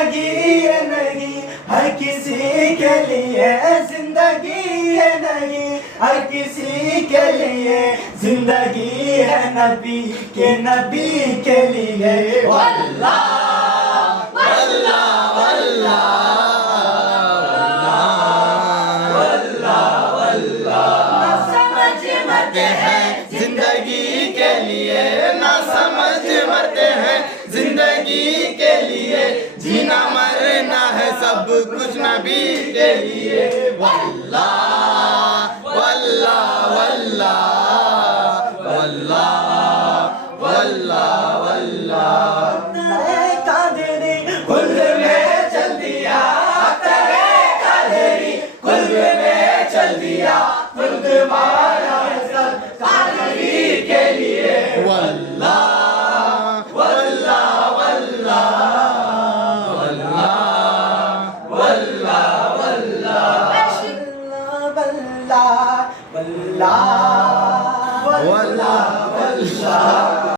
जिंदगी ये नहीं हर किसी के लिए, जिंदगी ये नहीं हर किसी के लिए, जिंदगी है नबी के लिए। वल्लाह वल्लाह वल्लाह ना समझ मरते हैं जिंदगी के लिए, ना समझ मरते हैं जिंदगी के लिए, जीना मरना है सब कुछ नबी के लिए। वल्लाह वल्लाह वल्लाह वल्लाह वल्लाह वल्लाह। तेरे कादरी कुल्ब में चल दिया, तेरे कादरी कुल्ब में चल दिया, कुल्ब मारा सब कादरी के लिए। वल्लाह वल्लाह वल्लाह वल्लाह वल्लाह वल्लाह वल्लाह वल्लाह वल्लाह वल्लाह।